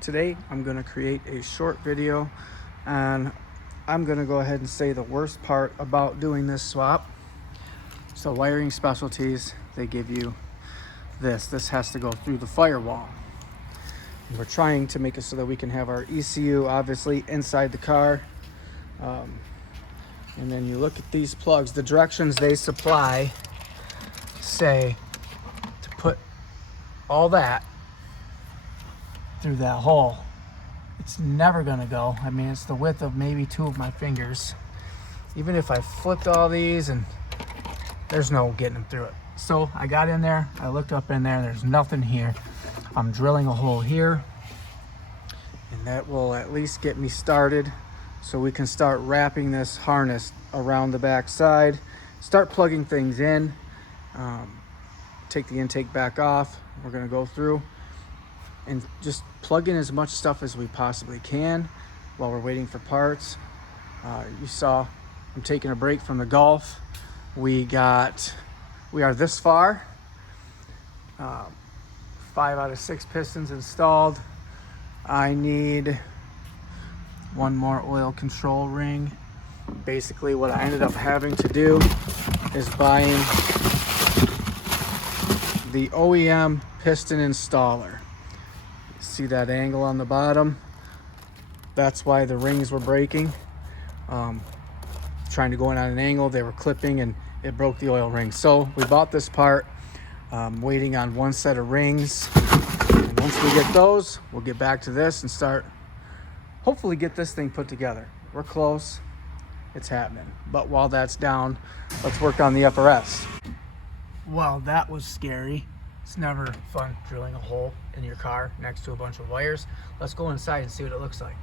Today I'm going to create a short video, and I'm going to go ahead and say the worst part about doing this swap. So wiring specialties, they give you this has to go through the firewall. And we're trying to make it so that we can have our ECU obviously inside the car. And then you look at these plugs, the directions they supply say to put all that through that hole. It's never gonna go. I mean, it's the width of maybe two of my fingers. Even if I flipped all these, and there's no getting them through it. So I got in there, I looked up in there, there's nothing here. I'm drilling a hole here, and that will at least get me started so we can start wrapping this harness around the back side, start plugging things in, take the intake back off. We're gonna go through and just plug in as much stuff as we possibly can while we're waiting for parts. You saw I'm taking a break from the Golf. We are this far. 5 out of 6 pistons installed. I need one more oil control ring. Basically what I ended up having to do is buying the OEM piston installer. See that angle on the bottom? That's why the rings were breaking. Trying to go in on an angle, they were clipping and it broke the oil ring. So we bought this part, waiting on one set of rings. And once we get those, we'll get back to this and start, hopefully get this thing put together. We're close, it's happening. But while that's down, let's work on the FRS. Well, that was scary. It's never fun drilling a hole in your car next to a bunch of wires. Let's go inside and see what it looks like.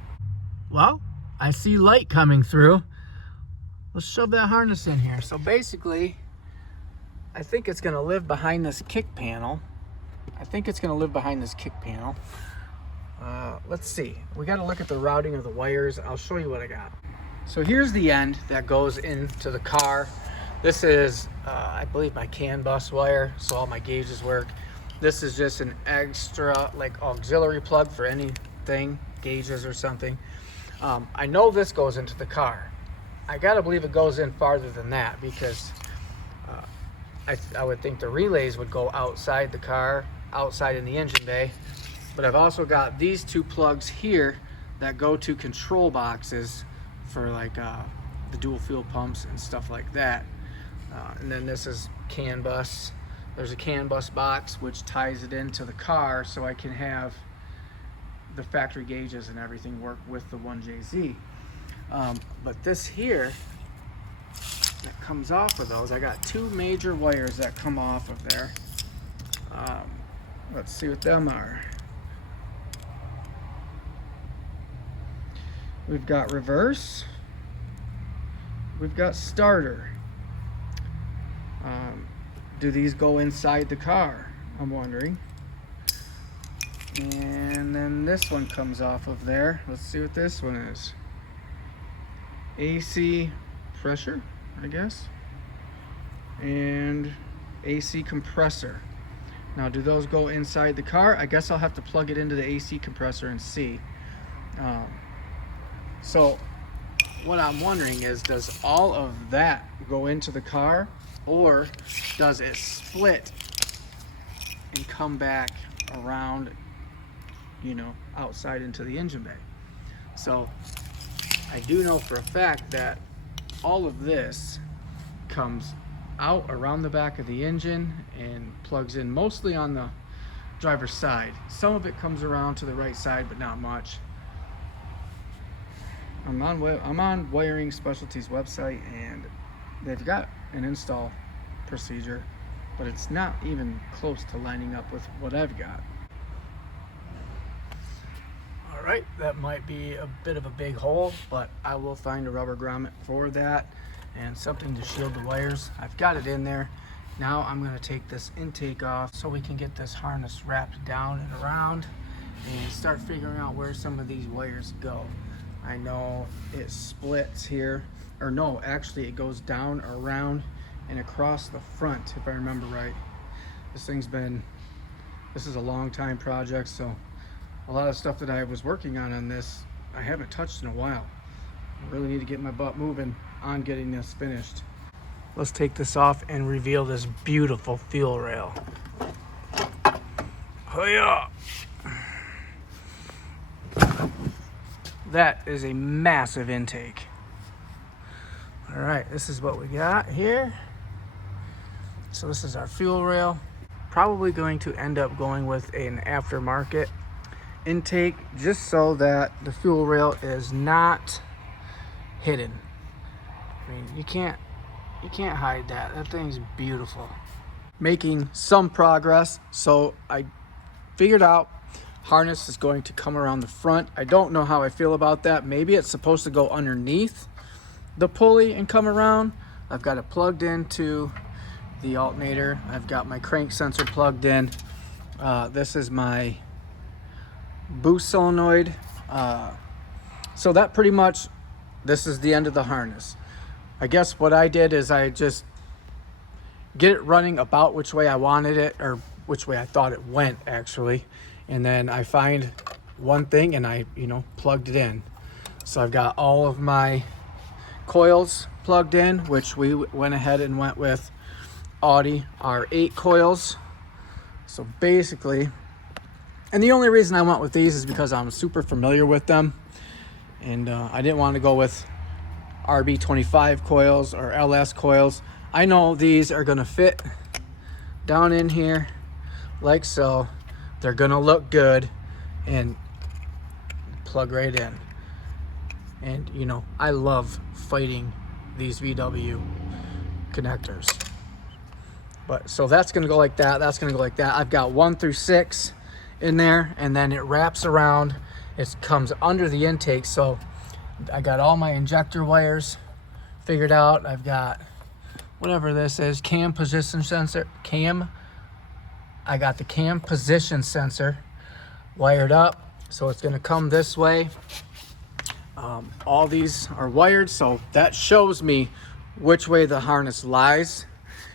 Well, I see light coming through. Let's shove that harness in here. So basically, I think it's gonna live behind this kick panel. Let's see. We gotta look at the routing of the wires. I'll show you what I got. So here's the end that goes into the car. This is, I believe, my CAN bus wire, so all my gauges work. This is just an extra, like, auxiliary plug for anything, gauges or something. I know this goes into the car. I gotta believe it goes in farther than that, because I would think the relays would go outside the car, outside in the engine bay. But I've also got these two plugs here that go to control boxes for like the dual fuel pumps and stuff like that. And then this is CAN bus. There's a CAN bus box which ties it into the car so I can have the factory gauges and everything work with the 1JZ. But this here that comes off of those, I got two major wires that come off of there. Let's see what them are. We've got reverse, we've got starter. Do these go inside the car? I'm wondering. And then this one comes off of there. Let's see what this one is. AC pressure, I guess. And AC compressor. Now, do those go inside the car? I guess I'll have to plug it into the AC compressor and see. So what I'm wondering is, does all of that go into the car, or does it split and come back around, you know, outside into the engine bay? So I do know for a fact that all of this comes out around the back of the engine and plugs in mostly on the driver's side. Some of it comes around to the right side, but not much. I'm on Wiring Specialties website, and they've got an install procedure, but it's not even close to lining up with what I've got. All right, that might be a bit of a big hole, but I will find a rubber grommet for that and something to shield the wires. I've got it in there. Now I'm going to take this intake off so we can get this harness wrapped down and around and start figuring out where some of these wires go. I know it splits here, or no, actually it goes down, around, and across the front, if I remember right. This is a long time project, so a lot of stuff that I was working on this, I haven't touched in a while. I really need to get my butt moving on getting this finished. Let's take this off and reveal this beautiful fuel rail. Hiya! That is a massive intake. All right, this is what we got here. So this is our fuel rail. Probably going to end up going with an aftermarket intake just so that the fuel rail is not hidden. I mean, you can't hide that. That thing's beautiful. Making some progress. So I figured out harness is going to come around the front. I don't know how I feel about that. Maybe it's supposed to go underneath the pulley and come around. I've got it plugged into the alternator. I've got my crank sensor plugged in. This is my boost solenoid. So that pretty much, this is the end of the harness. I guess what I did is I just get it running about which way I wanted it, or which way I thought it went actually. And then I find one thing and I, plugged it in. So I've got all of my coils plugged in, which we went ahead and went with Audi R8 coils. So basically, and the only reason I went with these is because I'm super familiar with them. And I didn't want to go with RB25 coils or LS coils. I know these are going to fit down in here like so. They're gonna look good and plug right in. And I love fighting these VW connectors. But so that's gonna go like that, that's gonna go like that. I've got 1 through 6 in there, and then it wraps around. It comes under the intake. So I got all my injector wires figured out. I've got whatever this is, cam position sensor, I got the cam position sensor wired up, so it's gonna come this way. All these are wired, so that shows me which way the harness lies.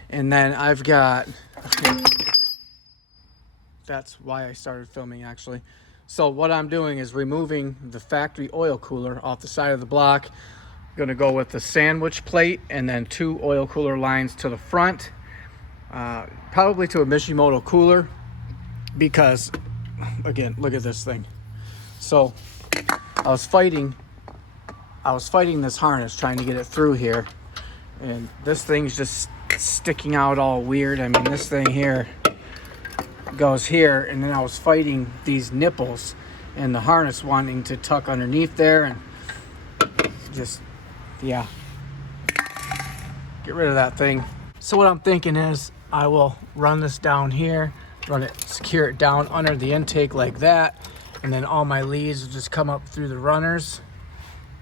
And then I've got, that's why I started filming actually. So what I'm doing is removing the factory oil cooler off the side of the block. I'm gonna go with the sandwich plate and then 2 oil cooler lines to the front. Probably to a Mishimoto cooler, because again, look at this thing. So I was fighting this harness, trying to get it through here, and this thing's just sticking out all weird. I mean, this thing here goes here, and then I was fighting these nipples and the harness wanting to tuck underneath there, and just, yeah, get rid of that thing. So what I'm thinking is I will run this down here, secure it down under the intake like that, and then all my leads will just come up through the runners.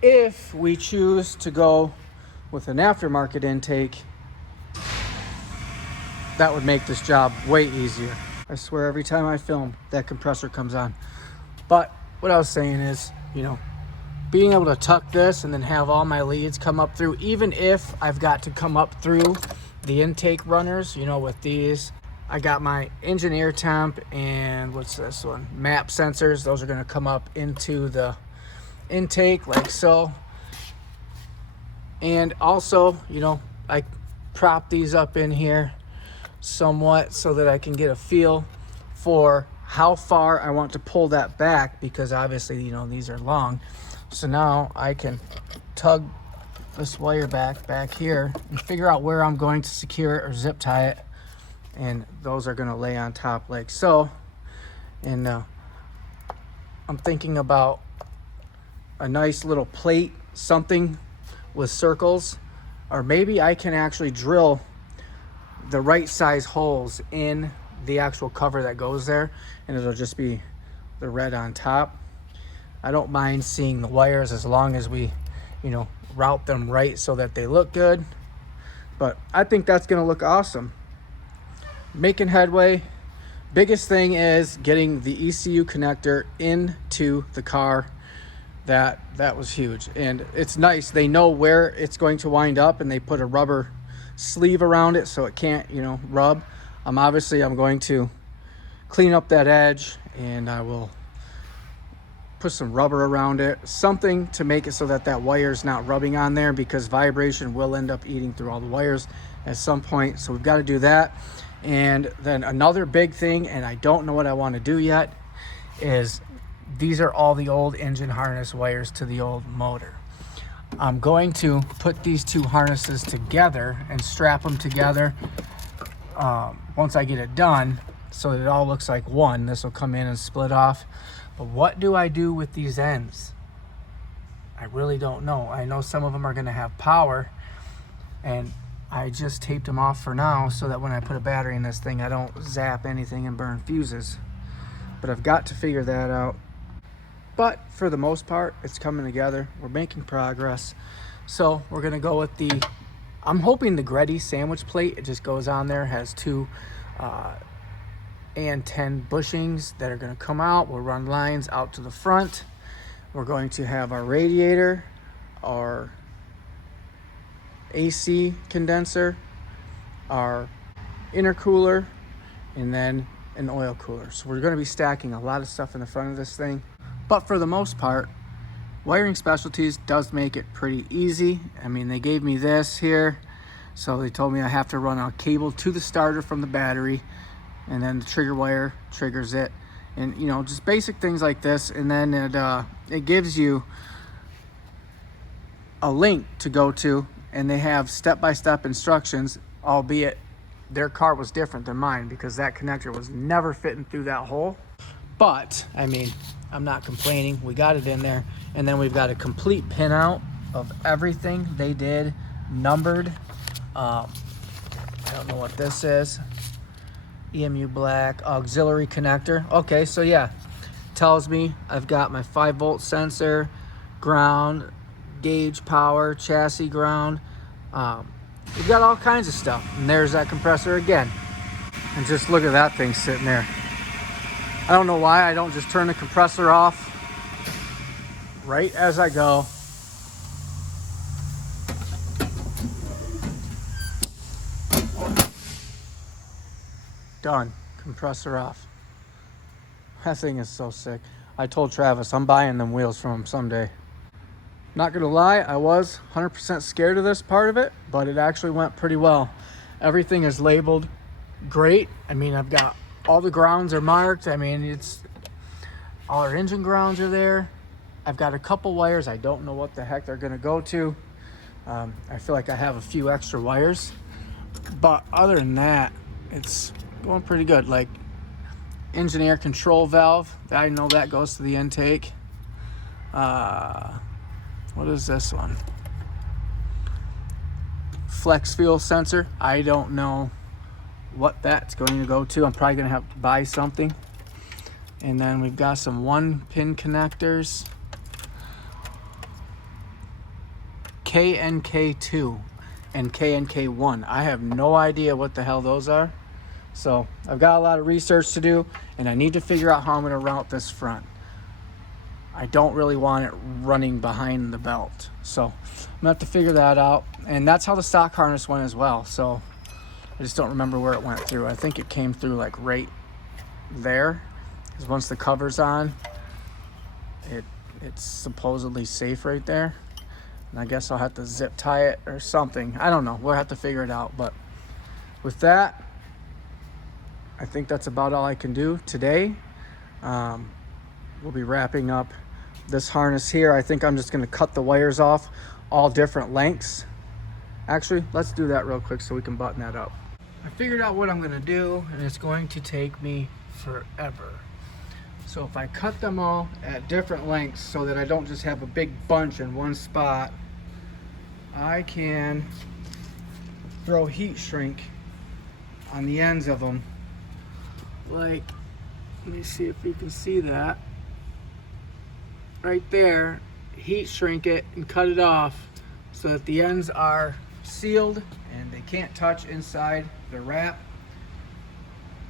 If we choose to go with an aftermarket intake, that would make this job way easier. I swear every time I film, that compressor comes on. But what I was saying is, being able to tuck this and then have all my leads come up through, even if I've got to come up through the intake runners, with these. I got my engine air temp and what's this one? Map sensors. Those are going to come up into the intake like so. And also, I prop these up in here somewhat so that I can get a feel for how far I want to pull that back, because obviously, these are long. So now I can tug this wire back here and figure out where I'm going to secure it or zip tie it, and those are going to lay on top like so. And I'm thinking about a nice little plate, something with circles, or maybe I can actually drill the right size holes in the actual cover that goes there, and it'll just be the red on top. I don't mind seeing the wires as long as we route them right so that they look good. But I think that's gonna look awesome. Making headway. Biggest thing is getting the ECU connector into the car. That was huge, and it's nice. They know where it's going to wind up, and they put a rubber sleeve around it so it can't rub. I'm going to clean up that edge, and I will put some rubber around it, something to make it so that that wire is not rubbing on there, because vibration will end up eating through all the wires at some point. So we've got to do that. And then another big thing, and I don't know what I want to do yet, is these are all the old engine harness wires to the old motor. I'm going to put these two harnesses together and strap them together once I get it done, so that it all looks like one. This will come in and split off. But what do I do with these ends? I really don't know. I know some of them are going to have power, and I just taped them off for now so that when I put a battery in this thing, I don't zap anything and burn fuses. But I've got to figure that out. But for the most part, it's coming together. We're making progress. So we're gonna go with the, I'm hoping the Greddy sandwich plate, it just goes on there, has two and 10 bushings that are gonna come out. We'll run lines out to the front. We're going to have our radiator, our AC condenser, our intercooler, and then an oil cooler. So we're gonna be stacking a lot of stuff in the front of this thing. But for the most part, Wiring Specialties does make it pretty easy. I mean, they gave me this here. So they told me I have to run a cable to the starter from the battery, and then the trigger wire triggers it. And you know, just basic things like this. And then it gives you a link to go to, and they have step-by-step instructions, albeit their car was different than mine because that connector was never fitting through that hole. But I mean, I'm not complaining. We got it in there. And then we've got a complete pinout of everything they did, numbered. I don't know what this is. EMU black, auxiliary connector. Okay, so yeah, tells me I've got my 5-volt sensor, ground, gauge power, chassis ground. We've got all kinds of stuff. And there's that compressor again. And just look at that thing sitting there. I don't know why I don't just turn the compressor off right as I go. Done. Compressor off. That thing is so sick. I told Travis I'm buying them wheels from him someday. Not gonna lie, I was 100% scared of this part of it, but it actually went pretty well. Everything is labeled great. I mean, I've got all the grounds are marked. I mean, it's all our engine grounds are there. I've got a couple wires. I don't know what the heck they're gonna go to. I feel like I have a few extra wires, but other than that, it's going pretty good. Like engine air control valve, I know that goes to the intake. What is this one? Flex fuel sensor. I don't know what that's going to go to. I'm probably going to have to buy something. And then we've got some 1-pin connectors. KNK2 and KNK1. I have no idea what the hell those are. So I've got a lot of research to do, and I need to figure out how I'm going to route this front. I don't really want it running behind the belt. So I'm going to have to figure that out. And that's how the stock harness went as well. So I just don't remember where it went through. I think it came through like right there. Because once the cover's on, it's supposedly safe right there. And I guess I'll have to zip tie it or something. I don't know. We'll have to figure it out. But with that, I think that's about all I can do today. We'll be wrapping up this harness here. I think I'm just going to cut the wires off all different lengths. Actually, let's do that real quick so we can button that up. I figured out what I'm going to do, and it's going to take me forever. So if I cut them all at different lengths so that I don't just have a big bunch in one spot, I can throw heat shrink on the ends of them. Like, let me see if you can see that. Right there, heat shrink it and cut it off so that the ends are sealed and they can't touch inside the wrap.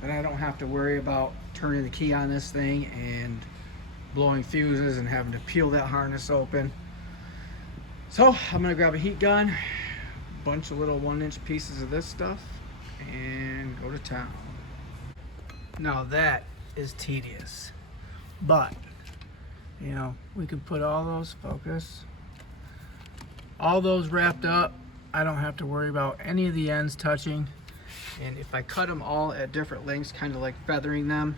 Then I don't have to worry about turning the key on this thing and blowing fuses and having to peel that harness open. So I'm gonna grab a heat gun, a bunch of little 1-inch pieces of this stuff, and go to town. Now that is tedious, but You know, we can put all those, focus, all those wrapped up. I don't have to worry about any of the ends touching. And if I cut them all at different lengths, kind of like feathering them,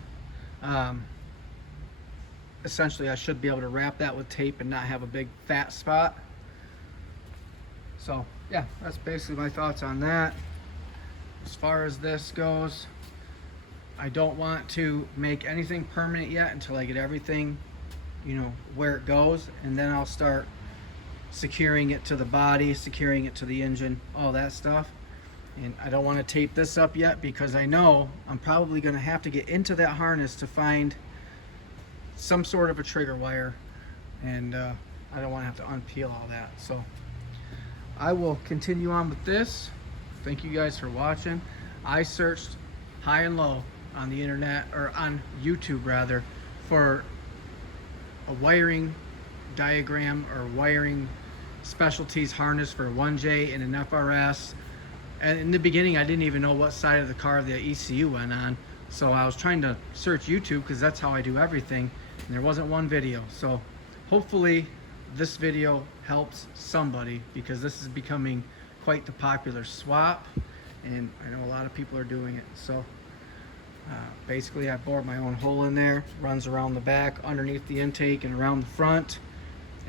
essentially I should be able to wrap that with tape and not have a big fat spot. So yeah, that's basically my thoughts on that. As far as this goes, I don't want to make anything permanent yet until I get everything, you know, where it goes, and then I'll start securing it to the body, securing it to the engine, all that stuff. And I don't want to tape this up yet because I know I'm probably going to have to get into that harness to find some sort of a trigger wire, and I don't want to have to unpeel all that. So I will continue on with this. Thank you guys for watching. I searched high and low on the internet, or on YouTube rather, for a wiring diagram or wiring specialties harness for a 1J and an FRS. And in the beginning I didn't even know what side of the car the ECU went on, so I was trying to search YouTube because that's how I do everything, and there wasn't one video. So hopefully this video helps somebody, because this is becoming quite the popular swap, and I know a lot of people are doing it. So basically I bored my own hole in there, runs around the back, underneath the intake, and around the front.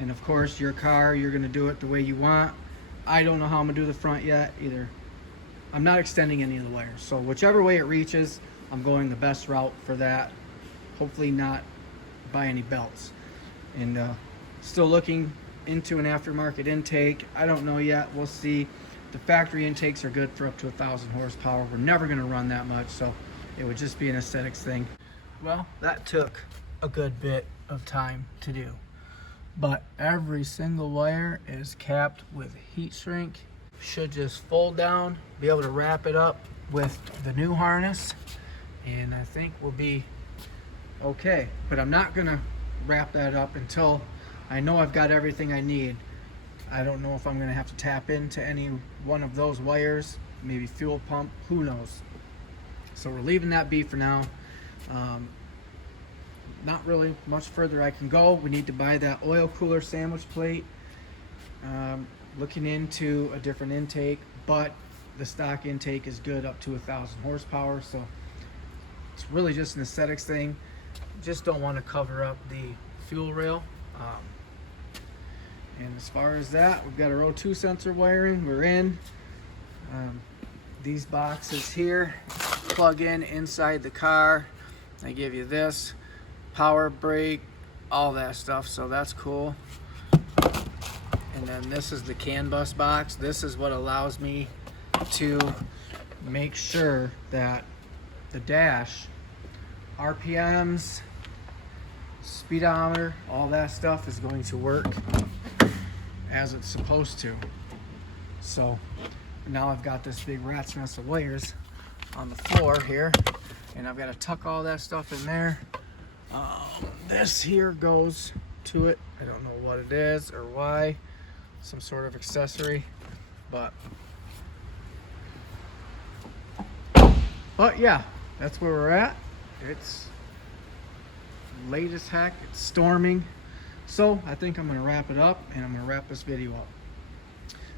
And of course, your car, you're going to do it the way you want. I don't know how I'm going to do the front yet either. I'm not extending any of the wires, so whichever way it reaches, I'm going the best route for that. Hopefully not buy any belts. And still looking into an aftermarket intake. I don't know yet, we'll see. The factory intakes are good for up to 1,000 horsepower. We're never going to run that much, so it would just be an aesthetics thing. Well, that took a good bit of time to do, but every single wire is capped with heat shrink. Should just fold down, be able to wrap it up with the new harness, and I think we'll be okay. But I'm not gonna wrap that up until I know I've got everything I need. I don't know if I'm gonna have to tap into any one of those wires, maybe fuel pump, who knows. So we're leaving that be for now. Not really much further I can go. We need to buy that oil cooler sandwich plate. Looking into a different intake, but the stock intake is good up to 1,000 horsepower, so it's really just an aesthetics thing. Just don't want to cover up the fuel rail. And as far as that, we've got our O2 sensor wiring. We're in. These boxes here plug in inside the car. They give you this power brake, all that stuff, so that's cool. And then this is the CAN bus box. This is what allows me to make sure that the dash, RPMs, speedometer, all that stuff is going to work as it's supposed to. So now I've got this big rat's nest of wires on the floor here, and I've got to tuck all that stuff in there. This here goes to it. I don't know what it is or why. Some sort of accessory, but yeah, that's where we're at. It's late as heck, it's storming, so I think I'm gonna wrap it up, and I'm gonna wrap this video up.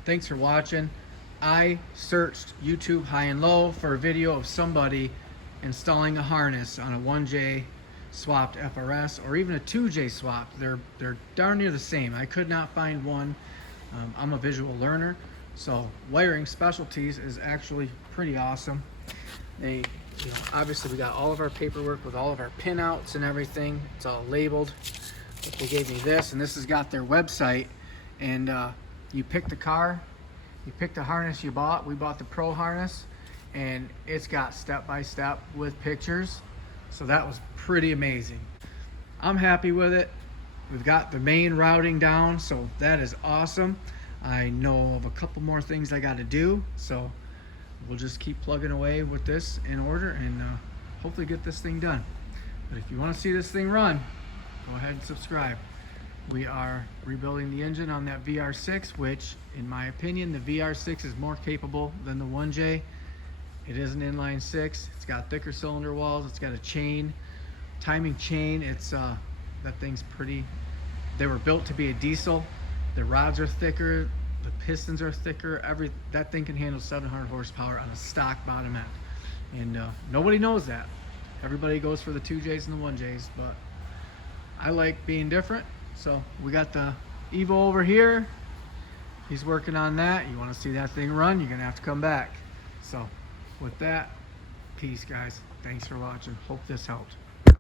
Thanks for watching. I searched YouTube high and low for a video of somebody installing a harness on a 1J swapped FRS, or even a 2J swap. They're darn near the same. I could not find one. I'm a visual learner, so wiring Specialties is actually pretty awesome. They, you know, obviously we got all of our paperwork with all of our pinouts and everything. It's all labeled. But they gave me this, and this has got their website. And you pick the car, you pick the harness you bought. We bought the Pro harness, and it's got step-by-step with pictures. So that was pretty amazing. I'm happy with it. We've got the main routing down, so that is awesome. I know of a couple more things I got to do, so we'll just keep plugging away with this in order, and hopefully get this thing done. But if you want to see this thing run, go ahead and subscribe. We are rebuilding the engine on that VR6, which in my opinion the VR6 is more capable than the 1J. It is an inline six. It's got thicker cylinder walls. It's got a chain, timing chain. It's That thing's pretty. They were built to be a diesel. The rods are thicker, the pistons are thicker. That thing can handle 700 horsepower on a stock bottom end, and nobody knows that. Everybody goes for the 2Js and the 1Js, but I like being different. So we got the Evo over here. He's working on that. You want to see that thing run, you're gonna have to come back. So with that, peace guys. Thanks for watching. Hope this helped.